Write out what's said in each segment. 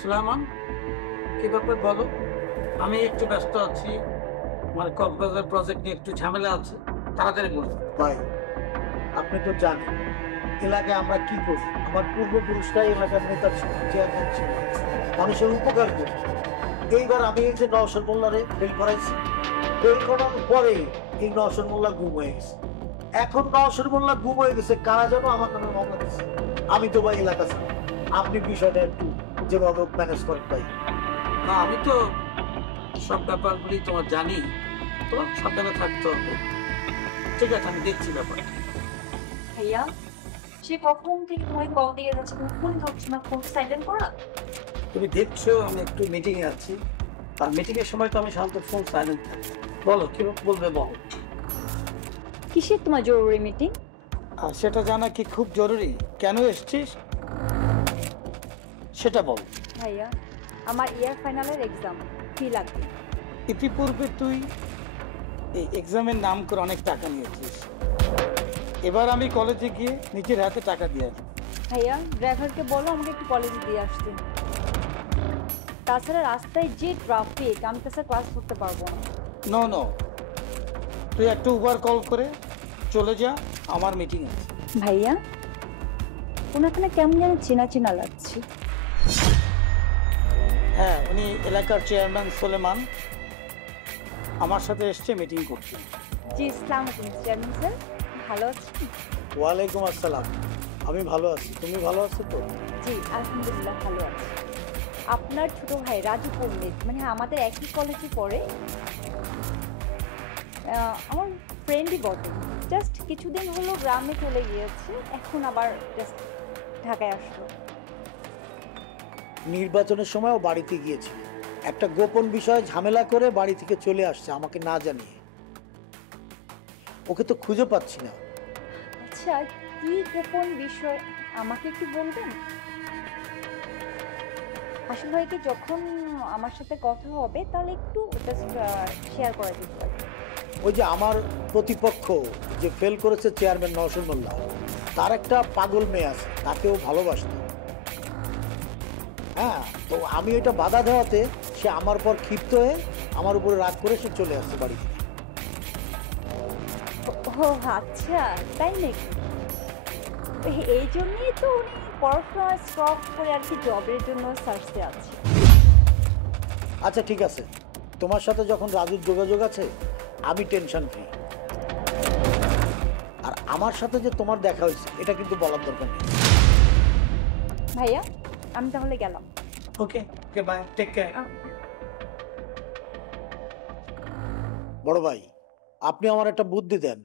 সুলাইমান, কি ব্যাপার বলো। আমি একটু ব্যস্ত আছি, মানে কক্সবাজার প্রজেক্ট নিয়ে একটু ঝামেলা আছে, তাড়াতাড়ি বলো। ভাই, আপনি তো জানেন এলাকায় আমরা কি করি। আমার পূর্বপুরুষরাই এলাকার নেতা ছিল, চেয়ারম্যান ছিল, মানুষের উপকার করি। এইবার আমি এই যে নওশাদ মোল্লারে ফেল করাইছি, ফেল করানোর পরে এই নওশাদ মোল্লা গুম হয়ে গেছে। এখন নওশাদ মোল্লা গুম হয়ে গেছে, কারা যেন আমার নামে মামলা দিচ্ছে। আমি তো ভাই এলাকা ছিল, আপনি বিষয়টা একটু যেভাবে ম্যানেজ করেন ভাই। না, আমি তো সব ব্যাপারগুলি তোমার জানি, তোমার সাবধানে থাকতে হবে। ঠিক আছে, আমি দেখছি ব্যাপারটা। ভাইয়া, সে কখন থেকে তোমায় কল দিয়ে যাচ্ছে, তুমি ফোন ধরছো না, ফোন সাইলেন্ট করা। তুমি দেখছো আমি একটু মিটিং এ আছি, আর মিটিং এর সময় তো আমি সাধারণত ফোন সাইলেন্ট থাকি। বলো কি বলবে, বলো। কিসের তোমার জরুরি মিটিং? আর সেটা জানা কি খুব জরুরি? কেন এসছিস সেটা বল। ভাইয়া, আমার ইয়ার ফাইনালের এক্সাম, ফি লাগবে। ইতিপূর্বে তুই এই এক্সামের নাম করে অনেক টাকা নিয়েছিস, এবার আমি কলেজে গিয়ে নিজের হাতে টাকা দিয়ে আসবো। ভাইয়া, ড্রাইভারকে বলো আমাকে একটু কলেজে দিয়ে আসতে। তাছাড়া রাস্তায় যে ট্রাফিক, আমি তাছাড়া ক্লাস করতে পারবো না। নো নো, তুই একটা উবার কল করে চলে যা, আমার মিটিং আছে। ভাইয়া, ওনাকে না কেমন যেন চেনা চেনা লাগছে। হ্যাঁ, উনি এলাকার চেয়ারম্যান সুলেমান, আমার সাথে এসছে মিটিং করতে। জি, ইসলাম চেয়ারম্যান স্যার, ভালো আছেন? ওয়ালাইকুম আসসালাম, আমি ভালো আছি, তুমি ভালো আছো তো? জি, আলহামদুলিল্লাহ ভালো আছি। আপনার ছোট ভাই রাজু পণ্ডিত, মানে আমাদের একই কলেজে পড়ে, আমার ফ্রেন্ডই বটে। জাস্ট কিছুদিন হলো গ্রামে চলে গিয়েছে, এখন আবার জাস্ট ঢাকায় আসলো। নির্বাচনের সময়ও বাড়িতে গিয়েছিল, একটা গোপন বিষয়ে ঝামেলা করে বাড়ি থেকে চলে আসছে আমাকে না জানিয়ে। ওকে তো খুঁজে পাচ্ছি না। আচ্ছা, কি গোপন বিষয় আমাকে একটু বলবেন? হাসিম ভাইকে যখন আমার সাথে কথা হবে তাহলে একটু জাস্ট শেয়ার করা যেতে পারে। ওই যে আমার প্রতিপক্ষ যে ফেল করেছে চেয়ারম্যান নওশাদ মোল্লা, তার একটা পাগল মেয়ে আছে, তাকেও ভালোবাসত। হ্যাঁ, তো আমি এটা বাধা দেওয়াতে সে আমার পর ক্ষিপ্ত হয়ে আমার উপরে রাগ করে সে চলে আসছে বাড়ি থেকে। ও আচ্ছা, তাই নাকি? এই জন্যই তো উনি পড়াশোনা স্টপ করে আর কি জবের জন্য সার্চে আছে। আচ্ছা ঠিক আছে, তোমার সাথে যখন রাজুর যোগাযোগ আছে আমি টেনশন ফ্রি। আর আমার সাথে যে তোমার দেখা হয়েছে এটা কিন্তু বলার দরকার নেই। ভাইয়া, আমি তাহলে গেলাম। ওকে ওকে, বাই, টেক কেয়ার। বড় ভাই, আপনি আমার একটা বুদ্ধি দেন।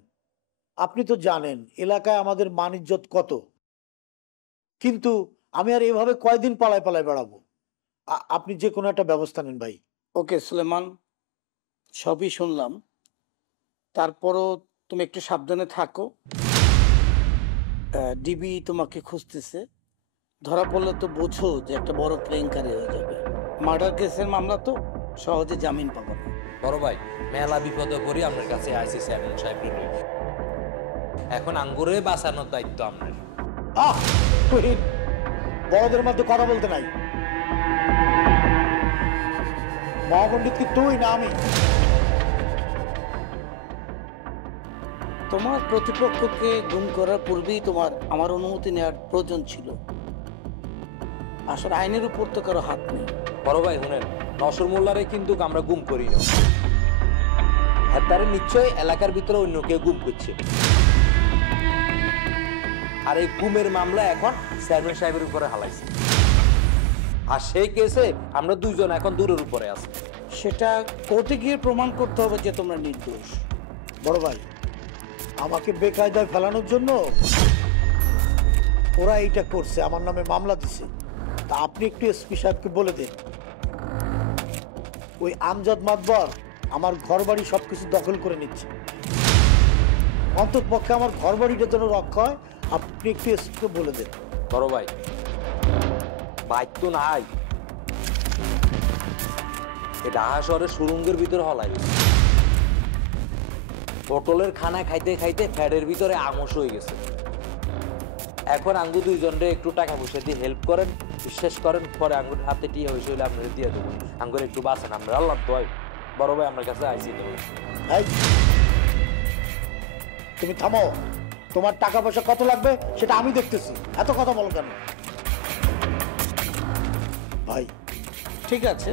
আপনি তো জানেন এলাকায় আমাদের মান ইজ্জত কত, কিন্তু আমি আর এভাবে কয়দিন পালায় পালায় বেড়াবো। আপনি যে কোনো একটা ব্যবস্থা নেন ভাই। ওকে সুলেমান, সবই শুনলাম, তারপরও তুমি একটু সাবধানে থাকো। ডিবি তোমাকে খুঁজতেছে, ধরা পড়লে তো বোঝো যে একটা বড় কেলেঙ্কারি হয়ে যাবে। মার্ডার কেসের মামলা তো সহজে জামিন পাবো না। বড় ভাই, মেলা বিপদে পড়ি আপনার কাছে আইসি চেয়ারম্যান সাহেব, এখন আঙ্গুরে বাঁচানোর দায়িত্ব আপনার। তুহিন, বড়দের মধ্যে কথা বলতে নাই। মহাপণ্ডিত কি তুই না আমি? তোমার প্রতিপক্ষকে গুম করার পূর্বেই তোমার আমার অনুমতি নেওয়ার প্রয়োজন ছিল। আসলে আইনের উপর তো কারো হাত নেই। বড় ভাই শুনেন, নসর মোল্লারে কিন্তু আমরা গুম করি না, তারা নিশ্চয়ই এলাকার ভিতরে অন্য কেউ গুম করছে। আর এই গুমের মামলা এখন চেয়ারম্যান সাহেবের উপরে হালাইছে, আর সেই কেসে আমরা দুইজন এখন দূরের উপরে আছি। সেটা কোর্টে গিয়ে প্রমাণ করতে হবে যে তোমরা নির্দোষ। বড় ভাই, আমাকে বেকায়দায় ফেলানোর জন্য ওরা এইটা করছে, আমার নামে মামলা দিছে। তা আপনি একটু এসপি সাহেবকে বলে দিন, ওই আমজাদ মাতবার আমার ঘর বাড়ি সবকিছু দখল করে নিচ্ছে। অন্তত পক্ষে আমার ঘর বাড়িটা যেন রক্ষা হয়, আপনি একটু এসপিকে বলে দেন। বড় ভাই, বাইক তো নাই, এই ঢাকা শহরের সুরঙ্গের ভিতরে হলাই পটলের খানা খাইতে খাইতে ফ্যাটের ভিতরে আমস হয়ে গেছে। এখন আঙ্গু দুইজনরে একটু টাকা পয়সা দিয়ে হেল্প করেন, বিশ্বাস করেন পরে আঙ্গুর হাতে টিয়া হয়েছে হইলে আপনারা দিয়ে দেবো। আঙ্গুর একটু বাঁচেন, আমরা আল্লাহ দয় বড় ভাই আমার কাছে আইসি দেবো। এই, তুমি থামো। তোমার টাকা পয়সা কত লাগবে সেটা আমি দেখতেছি, এত কথা বলো কেন? ভাই ঠিক আছে,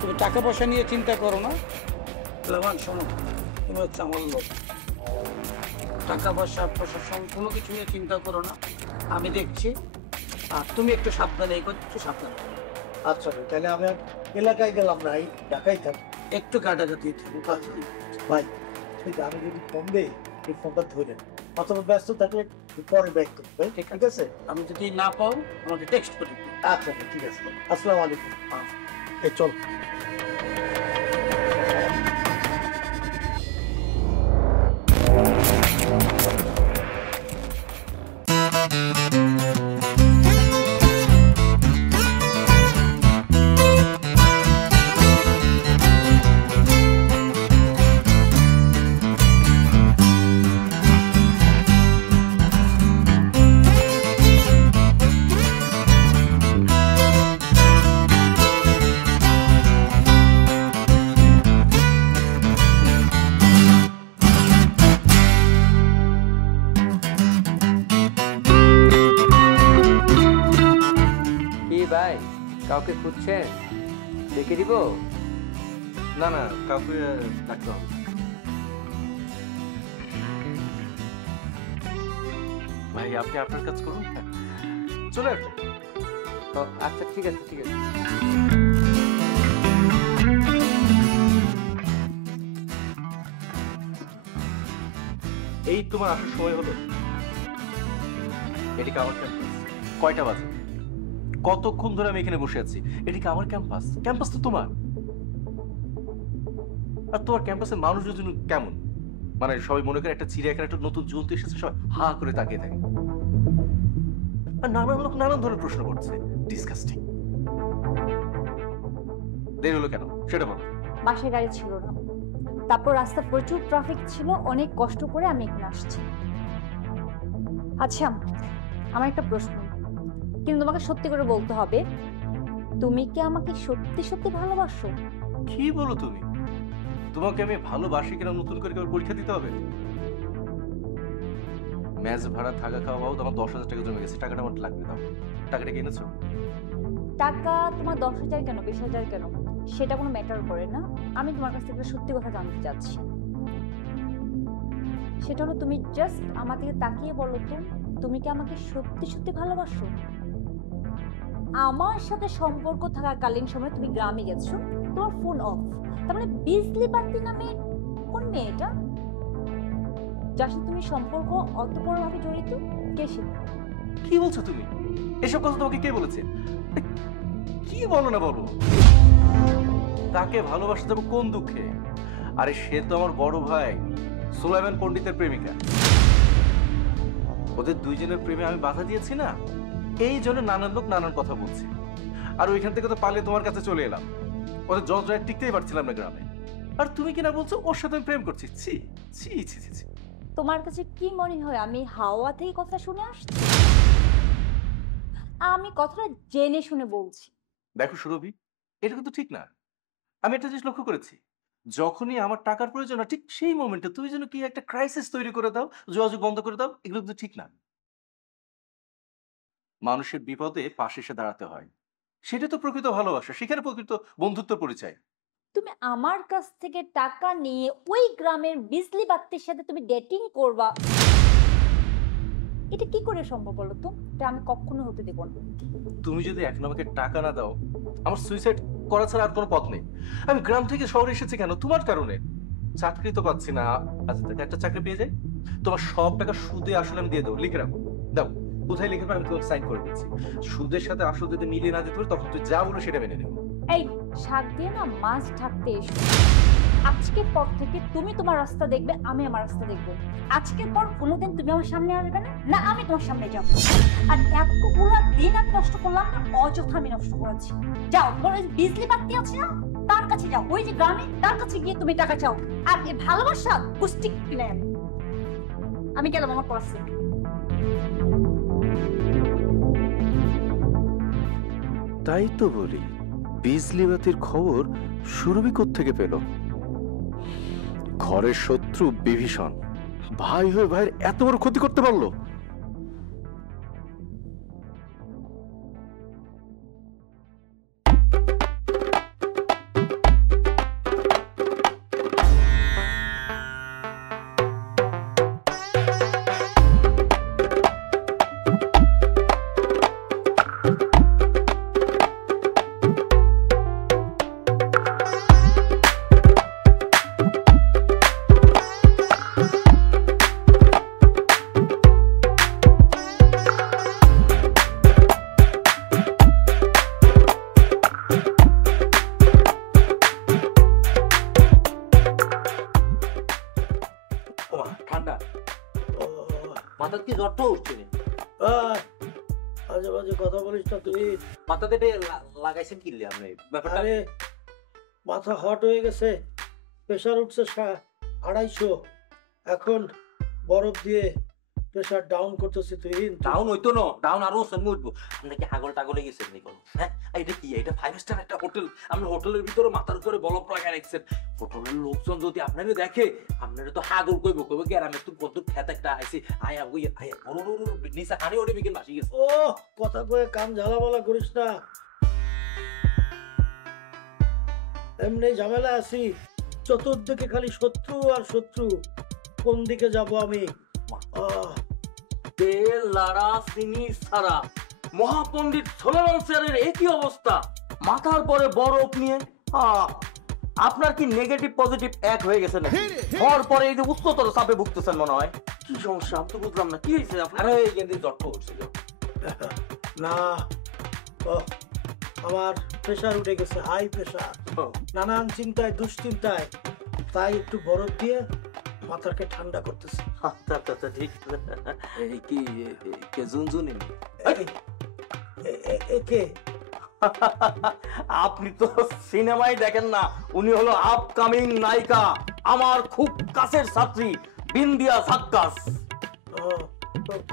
তুমি টাকা পয়সা নিয়ে চিন্তা করো না। লাভান শোনো, তুমি হচ্ছে আমার লোক। টাকা পয়সা প্রশাসন কোনো কিছু নিয়ে চিন্তা করো না, আমি দেখছি। আর তুমি একটু সাবধানে, একটু সাবধানে। আচ্ছা ভাই, তাহলে আমি আর এলাকায় গেলাম না, এই ঢাকায় থাকি। একটু কাটাকাটি ভাই ঠিক আছে, আমি যদি ফোন দেই এই ফোনটা ধরে অথবা ব্যস্ত থাকলে পরে ব্যাক করবো ভাই, ঠিক আছে? আমি যদি না পাও আমাকে টেক্সট করে দিও। আচ্ছা ভাই, ঠিক আছে। আসসালামু আলাইকুম। এই চল। ভাই কাউকে খুঁজছেন? দেখে দিব? না না, কাউকে ডাকতে হবে। ভাই আপনি আপনার কাজ করুন, চলে আসবেন। আচ্ছা ঠিক আছে, ঠিক আছে। এই তোমার আসার সময় হলো? এটিকে আমার ক্যাম্পাস। কয়টা বাজে? কতক্ষণ ধরে আমি এখানে বসে আছি? এটিকে আমার ক্যাম্পাস। ক্যাম্পাস তো তোমার। আর তোমার ক্যাম্পাসের মানুষজন কেমন? মানে সবাই মনে করে একটা চিড়িয়াখানা, একটা নতুন জন্তু এসেছে, সবাই হা করে তাকিয়ে থাকে। আর নানান লোক নানান ধরনের প্রশ্ন করছে। ডিসকাস্টিং। দেরি হলো কেন সেটা বলো। বাসায় গাড়ি ছিল না, তারপর রাস্তা প্রচুর ট্রাফিক ছিল, অনেক কষ্ট করে আমি এখানে আসছি। আচ্ছা, আমার একটা প্রশ্ন, কিন্তু তোমাকে সত্যি করে বলতে হবে, তুমি কি আমাকে সত্যি সত্যি ভালোবাসো? কি বলো তুমি? তোমাকে আমি ভালোবাসি কিনা নতুন করে পরীক্ষা দিতে হবে? মেজ ভাড়া, থাকা খাওয়া বাবদ আমার 10,000 টাকা জমে গেছে, টাকাটা আমার লাগবে। দাও, টাকাটা কি এনেছো? টাকা তোমার 10,000 কেন, 20,000 কেন, সেটা কোনো ম্যাটার করে না। আমি তোমার কাছ থেকে সত্যি কথা জানতে চাচ্ছি। সেটা হলো, তুমি জাস্ট আমার দিকে তাকিয়ে বলো তো, তুমি কি আমাকে সত্যি সত্যি ভালোবাসো? আমার সাথে সম্পর্ক থাকাকালীন সময় তুমি গ্রামে গেছো, তোমার ফোন অফ, তার মানে বিজলি বাতি নামে কোন মেয়েটা যার সাথে তুমি সম্পর্ক অতপরভাবে জড়িত, কে সে? কি বলছো তুমি? এসব কথা তোমাকে কে বলেছে? কি বলো না বলো। তাকে ভালোবাসতে যাবো কোন দুঃখে? আরে সে তো আমার বড় ভাই সুলাইমান পণ্ডিতের প্রেমিকা। ওদের দুইজনের প্রেমে আমি বাধা দিয়েছি না, এই জন্য নানান লোক নানান কথা বলছে। আর ওইখান থেকে তো পালিয়ে তোমার কাছে চলে এলাম। ওদের জয় টিকতেই পারছিলাম না গ্রামে। আর তুমি কিনা বলছো ওর সাথে আমি প্রেম করছি? ছি ছি ছি ছি ছি। তোমার কাছে কি মনে হয় আমি হাওয়া থেকে কথা শুনে আসছি? আমি কথাটা জেনে শুনে বলছি। দেখো সুরভি, এটা কিন্তু ঠিক না। আমি একটা জিনিস লক্ষ্য করেছি, যখনই আমার টাকার প্রয়োজন হয় ঠিক সেই মোমেন্টে তুমি যেন কি একটা ক্রাইসিস তৈরি করে দাও, যোগাযোগ বন্ধ করে দাও, এগুলো কিন্তু ঠিক না। মানুষের বিপদে পাশে এসে দাঁড়াতে হয়, সেটা তো প্রকৃত ভালোবাসা, সেখানে প্রকৃত বন্ধুত্ব পরিচয়। তুমি আমার কাছ থেকে টাকা নিয়ে ওই গ্রামের বিজলি বাতির সাথে তুমি ডেটিং করবা, এটা কি করে সম্ভব বলো তো? এটা আমি কখনো হতে দেব না। তুমি যদি এখন আমাকে টাকা না দাও, আমার সুইসাইড করা ছাড়া আর কোনো পথ নেই। আমি গ্রাম থেকে শহরে এসেছি কেন? তোমার কারণে। চাকরি তো পাচ্ছি না। আচ্ছা থেকে একটা চাকরি পেয়ে যাই, তোমার সব টাকা সুদে আসলে আমি দিয়ে দেবো, লিখে রাখো। দাও, কোথায় লিখে আমি তোমাকে সাইন করে দিচ্ছি। সুদের সাথে আসল যদি মিলিয়ে না দিতে পারি, তখন তুই যা বলো সেটা মেনে নেবো। এই শাক দিয়ে না মাছ ঢাকতে এসো। আজকের পর থেকে তুমি তোমার রাস্তা দেখবে, আমি আমার রাস্তা দেখবো। আজকের পর কোনোদিন তুমি আমার সামনে আসবে না, না আমি তোমার সামনে যাবো। আর এতগুলা দিন আমি নষ্ট করলাম না, অযথা আমি নষ্ট করেছি। যাও, তোমার ওই বিজলি বাতি আছে না, তার কাছে যাও, ওই যে গ্রামে, তার কাছে গিয়ে তুমি টাকা চাও। আর এই ভালোবাসা পুষ্টি কিনে আমি গেলাম আমার পড়াশোনা। তাই তো বলি, বিজলি বাতির খবর সুরভি থেকে পেল? ঘরের শত্রু বিভীষণ ভাই হয়ে ভাইয়ের এত বড় ক্ষতি করতে পারলো? ঠান্ডা মাথা কি জ্বর তো উঠছে না? আজে বাজে কথা বলিস না তুই। মাথাতে লাগাইছেন কিনলে আপনি ব্যাপারটা? আরে মাথা হট হয়ে গেছে, প্রেশার উঠছে 250। এখন বরফ দিয়ে প্রেশার ডাউন করতেছি তুই। ডাউন হইতো না, ডাউন আরো ওখানে উঠবো। আপনি কি হাগল টাগলে গেছেন নি কোনো? হ্যাঁ, এটা কি? এটা 5 স্টার একটা হোটেল। আপনি হোটেলের ভিতরে মাথার উপরে বলক রাখা রাখছেন। হোটেলের লোকজন যদি আপনারে দেখে, আপনারে তো হাগল কইবো, কইবো কি আরামে তুই কত খেত একটা আইছি, আয়া ওই আয়া ওর নিচে হানি ওড়ে বিকেন বাসি গেছে। ও কথা কয়ে কাম ঝালামালা করিস না, এমনি ঝামেলা আছি। চতুর্দিকে খালি শত্রু আর শত্রু, কোন দিকে যাব আমি? তেল লাড়া চিনি ছাড়া মহাপণ্ডিত সোলোমন স্যারের একই অবস্থা, মাথার পরে বরফ নিয়ে। আপনার কি নেগেটিভ পজিটিভ এক হয়ে গেছে নাকি? হওয়ার পরে এই যে উচ্চতর চাপে ভুগতেছেন মনে হয়। কি সমস্যা আমি তো বুঝলাম না, কি হয়েছে আপনার? আরে এই গেন্দি জ্বর তো উঠছিল না, আমার প্রেশার উঠে গেছে, হাই প্রেশার। নানান চিন্তায় দুশ্চিন্তায়, তাই একটু বরফ দিয়ে মাথাকে ঠান্ডা করতেছে। আচ্ছা আচ্ছা আচ্ছা, ঠিক। এই কি কে জুনজুনি? একে আপনি তো সিনেমাই দেখেন না, উনি হলো আপকামিং নায়িকা, আমার খুব কাছের ছাত্রী বিন্দিয়া সাক্কাস।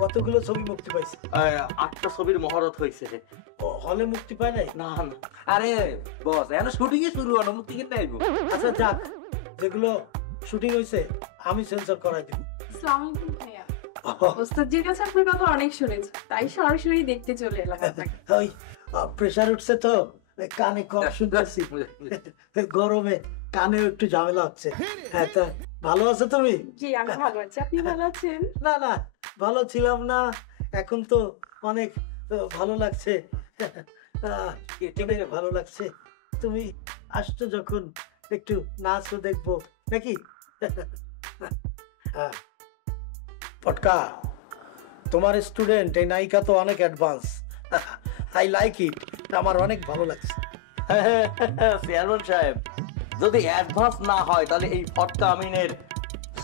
কতগুলো ছবি মুক্তি পাইছে? 8টা ছবির মহরত হয়েছে। হলে মুক্তি পায় নাই? না না, আরে বস এখন শুটিং এ শুরু হলো, মুক্তি কিনতে আইবো। আচ্ছা যাক, যেগুলো শুটিং হয়েছে আমি সেন্সর করাই দিব। আসসালামু আলাইকুম ভাইয়া। ওস্তাদজির কাছে আপনার কথা অনেক শুনেছি, তাই সরাসরি দেখতে চলে এলাম আপনাকে। ওই প্রেশার উঠছে তো, কানে কম শুনতেছি, গরমে কানে একটু ঝামেলা হচ্ছে। হ্যাঁ, তা ভালো আছো তুমি? জি আমি ভালো আছি, আপনি ভালো আছেন? না না, ভালো ছিলাম না, এখন তো অনেক ভালো লাগছে। অনেক ভালো লাগছে, তুমি আসছো যখন একটু নাচও দেখবো নাকি? পটকা, তোমার স্টুডেন্ট এই নায়িকা তো অনেক অ্যাডভান্স, আই লাইক ইট, আমার অনেক ভালো লাগছে। চেয়ারম্যান সাহেব, যদি অ্যাডভান্স না হয় তাহলে এই ফটকা আমিনের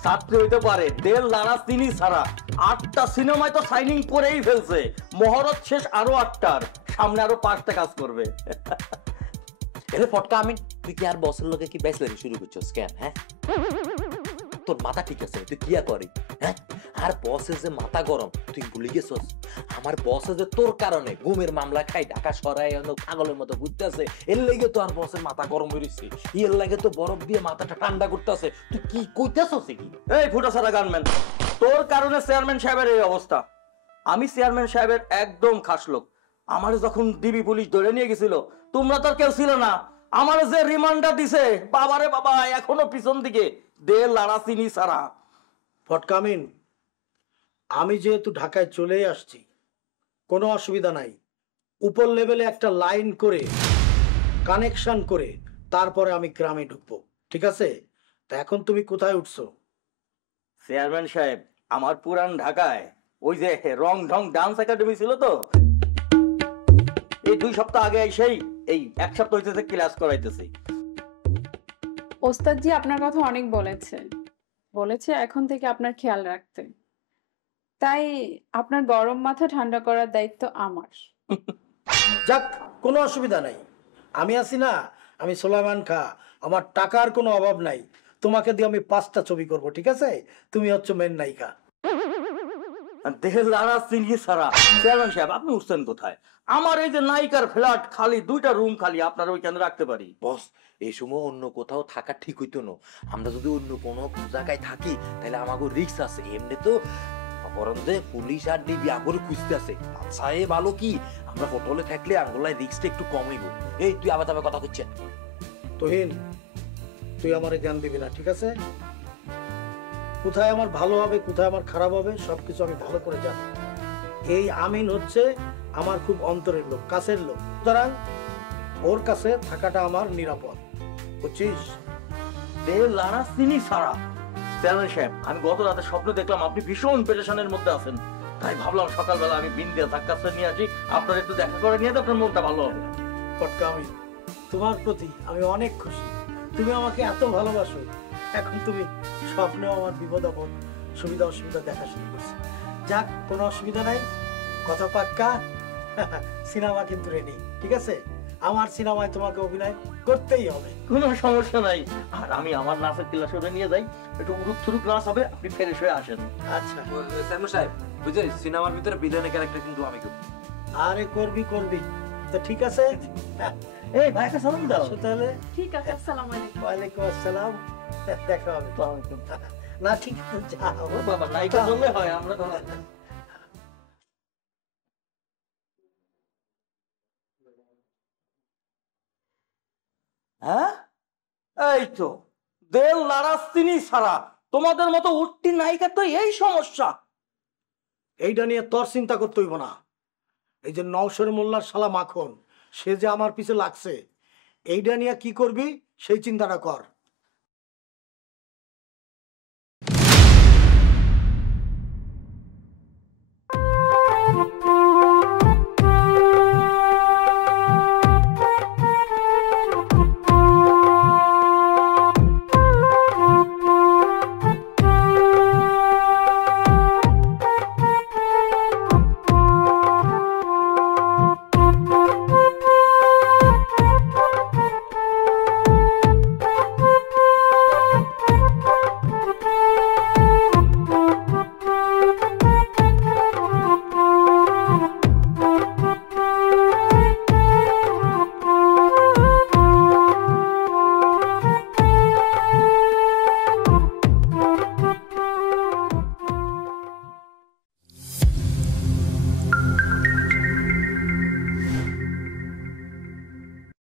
ছাত্রী হইতে পারে। তেল লাড়া চিনি ছাড়া 8টা সিনেমায় তো সাইনিং করেই ফেলছে, মহরত শেষ আরো 8টার, সামনে আরো 5টা কাজ করবে। এরে ফটকা আমি, তুই কি আর বসের লোকে কি ব্যাচলারি শুরু করছিস কেন? হ্যাঁ, তোর মাথা ঠিক আছে, তুই কি করি? হ্যাঁ, আর বসে যে মাথা গরম, তুই ভুলে গেছস আমার বসে যে তোর কারণে গুমের মামলা খাই ঢাকা সরাই পাগলের মতো ঘুরতেছে, এর লাগে তো আর বসের মাথা গরম হয়েছে, এর লাগে তো বরফ দিয়ে মাথাটা ঠান্ডা করতেছে। তুই কি কইতেছস কি? এই ফুটা সারা গানম্যান, তোর কারণে চেয়ারম্যান সাহেবের এই অবস্থা। আমি চেয়ারম্যান সাহেবের একদম খাস লোক। আমার যখন ডিবি পুলিশ ধরে নিয়ে গেছিল, তোমরা তো কেউ ছিল না। আমার যে রিমান্ডার দিছে, বাবারে বাবা, এখনো পিছন দিকে দেড় লাড়া চিনি ছাড়া। ফটকামিন, আমি যেহেতু ঢাকায় চলেই আসছি, কোনো অসুবিধা নাই। উপর লেভেলে একটা লাইন করে কানেকশন করে তারপরে আমি গ্রামে ঢুকবো, ঠিক আছে? তা এখন তুমি কোথায় উঠছো? চেয়ারম্যান সাহেব, আমার পুরান ঢাকায় ওই যে রং ঢং ডান্স একাডেমি ছিল তো, এই 2 সপ্তাহ আগে সেই এই 1 সপ্তাহ হইতেছে ক্লাস করাইতেছি। ওস্তাদজি আপনার কথা অনেক বলেছে, বলেছে এখন থেকে আপনার খেয়াল রাখতে, তাই আপনার গরম মাথা ঠান্ডা করার দায়িত্ব আমার। যাক, কোনো অসুবিধা নাই, আমি আছি না, আমি সোলাইমান খা, আমার টাকার কোনো অভাব নাই। তোমাকে দিয়ে আমি 5টা ছবি করব, ঠিক আছে? তুমি হচ্ছে মেন নায়িকা। দেহের লাড়া চিনি ছাড়া চেয়ারম্যান সাহেব আপনি উঠছেন কোথায়? আমার এই যে নায়িকার ফ্ল্যাট খালি, 2টা রুম খালি, আপনারা ওইখানে রাখতে পারি। বস এই সময় অন্য কোথাও থাকা ঠিক হইতো না। আমরা যদি অন্য কোনো জায়গায় থাকি তাহলে আমাকে রিস্ক আছে। এমনি তো অপরাধে পুলিশ আর ডিবি আগরে খুঁজতে আছে। আচ্ছা এ ভালো কি আমরা হোটেলে থাকলে আঙ্গুলায় রিস্কটা একটু কম হইব। এই তুই আবার তবে কথা করছেন। তুহিন, তুই আমারে জ্ঞান দিবি না, ঠিক আছে? কোথায় আমার ভালো হবে কোথায় আমার খারাপ হবে সবকিছু আমি ভালো করে জানি। এই আমিন হচ্ছে আমার খুব অন্তরের লোক, কাছের লোক, সুতরাং ওর কাছে থাকাটা আমার নিরাপদ, বুঝছিস? দেহের লাড়া চিনি ছাড়া। চেয়ারম্যান সাহেব, আমি গত রাতে স্বপ্ন দেখলাম আপনি ভীষণ পেরেশানের মধ্যে আছেন, তাই ভাবলাম সকালবেলা আমি বিন দিয়ে ধাক্কা নিয়ে আসি, আপনার একটু দেখা করে নিয়ে তো আপনার মনটা ভালো হবে। পটকা আমিন, তোমার প্রতি আমি অনেক খুশি। তুমি আমাকে এত ভালোবাসো, এখন তুমি স্বপ্নেও আমার বিপদ আপদ সুবিধা অসুবিধা দেখা শুরু করছে। যাক, কোনো অসুবিধা নাই, কথা পাক্কা। সিনেমা কিন্তু রেডি, ঠিক আছে? আমার সিনেমায় তোমাকে অভিনয় করতেই হবে। কোনো সমস্যা নাই। আর আমি আমার নাচের ক্লাস ওরে নিয়ে যাই, একটু উড়ুক থুরুক নাচ হবে, আপনি ফ্রেশ হয়ে আসেন। আচ্ছা, চেয়ারম্যান সাহেব বুঝলি সিনেমার ভিতরে ভিলেনের ক্যারেক্টার কিন্তু আমি করব। আরে করবি করবি তো, ঠিক আছে। এই ভাইকে সালাম দাও। তাহলে ঠিক আছে, আসসালামু আলাইকুম। ওয়ালাইকুম আসসালাম, দেখা হবে। না ঠিক আছে, যাও। ও বাবা, নায়িকা বললে হয়, আমরা তো হ্যাঁ এই তো দেল লারাস্তিনি ছাড়া তোমাদের মতো উঠতি নায়িকার তো এই সমস্যা। এইটা নিয়ে তোর চিন্তা করতে হইব না। এই যে নওশর মোল্লার শালা মাখন, সে যে আমার পিছে লাগছে, এইটা নিয়ে কি করবি সেই চিন্তাটা কর।